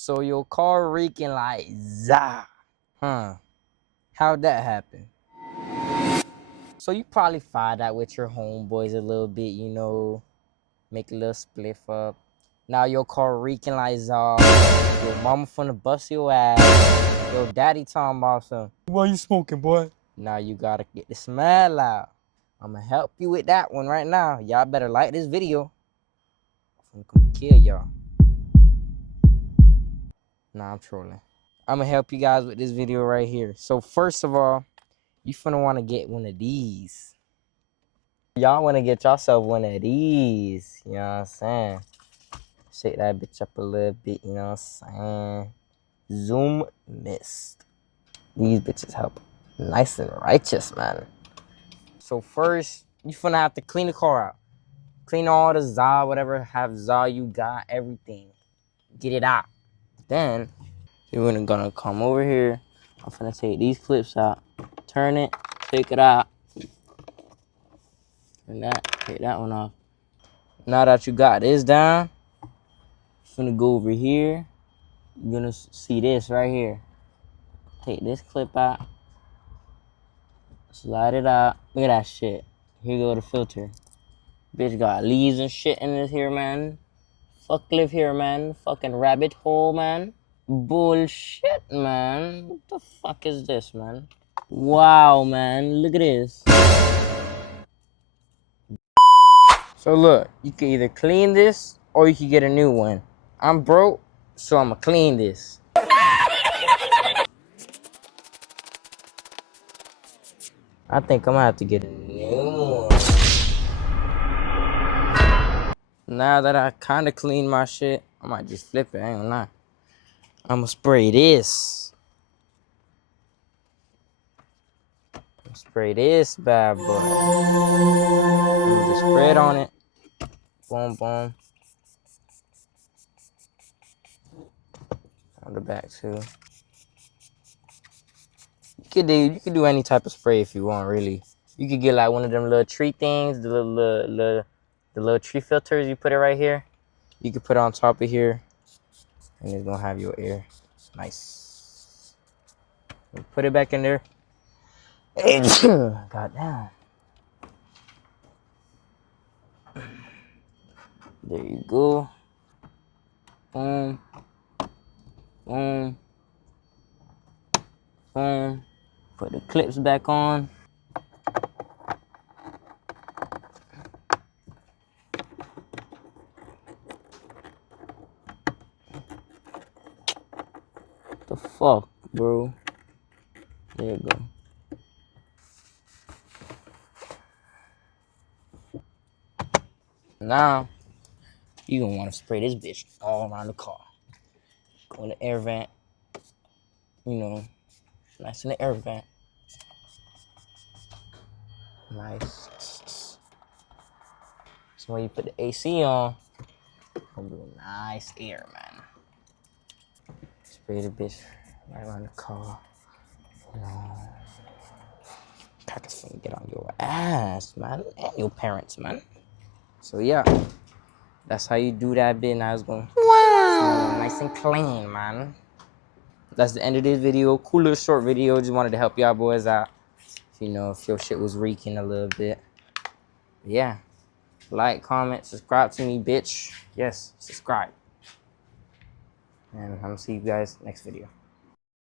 So your car reeking like za. Huh. How'd that happen? So you probably fired out with your homeboys a little bit, you know, make a little spliff up. Now your car reeking like za. Your mama finna bust your ass. Your daddy talking about some. Why you smoking, boy? Now you gotta get the smell out. I'ma help you with that one right now. Y'all better like this video. I'm gonna kill y'all. Nah, I'm trolling. I'm gonna help you guys with this video right here. So first of all, you finna wanna get one of these. Y'all wanna get yourself one of these. You know what I'm saying? Shake that bitch up a little bit, you know what I'm saying? Zoom mist. These bitches help nice and righteous, man. So first, you finna have to clean the car out. Clean all the za, whatever have za you got, everything. Get it out. Then you're gonna come over here. I'm finna take these clips out. Turn it, take it out. And take that one off. Now that you got this down, I'm finna go over here. You're gonna see this right here. Take this clip out. Slide it out. Look at that shit. Here go the filter. Bitch got leaves and shit in this here, man. Fuck live here, man. Fucking rabbit hole, man. Bullshit, man. What the fuck is this, man? Wow, man. Look at this. So look, you can either clean this or you can get a new one. I'm broke, so I'ma clean this. I think I'm gonna have to get a new one. Now that I kinda cleaned my shit, I might just flip it, I ain't gonna lie. I'ma spray this. Spray this bad boy. I'ma just spray it on it. Boom, boom. On the back too. You could do any type of spray if you want, really. You could get like one of them little tree things, the little tree filters. You put it right here. You could put it on top of here, and it's gonna have your air. Nice. Put it back in there. God damn. There you go. Boom. Boom. Boom. Put the clips back on. The fuck, bro? There you go. Now, you gonna wanna spray this bitch all around the car. Go in the air vent. You know, nice in the air vent. Nice. So when you put the AC on, gonna be nice air, man. Spray the bitch right around the car. You know, crackers finna get on your ass, man, and your parents, man. So yeah, that's how you do that bit. Now it's gonna smell nice and clean, man. That's the end of this video. Cool little short video. Just wanted to help y'all boys out. You know, if your shit was reeking a little bit. But yeah. Like, comment, subscribe to me, bitch. Yes, subscribe. And I'm gonna see you guys next video.